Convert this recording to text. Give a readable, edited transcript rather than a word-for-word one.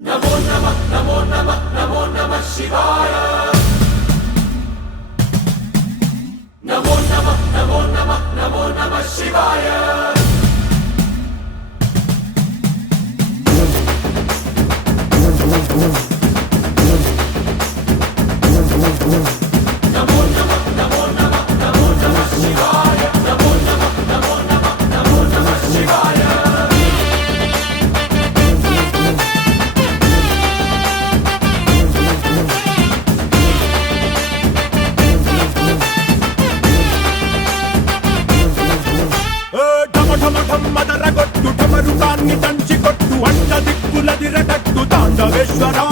नमो नमः नमो नमः नमो नमः शिवाय। नमो नमः नमो नमः नमो नमः शिवाय। नमो नमः नमो नमः नमो नमः शिवाय। नमो नमः नमो नमः नमो नमः शिवाय। మదరగొట్టు ఢమరుకాన్ని దంచి కొట్టు అడ్డ దిక్కులదిరగట్టు తాండవేశ్వరా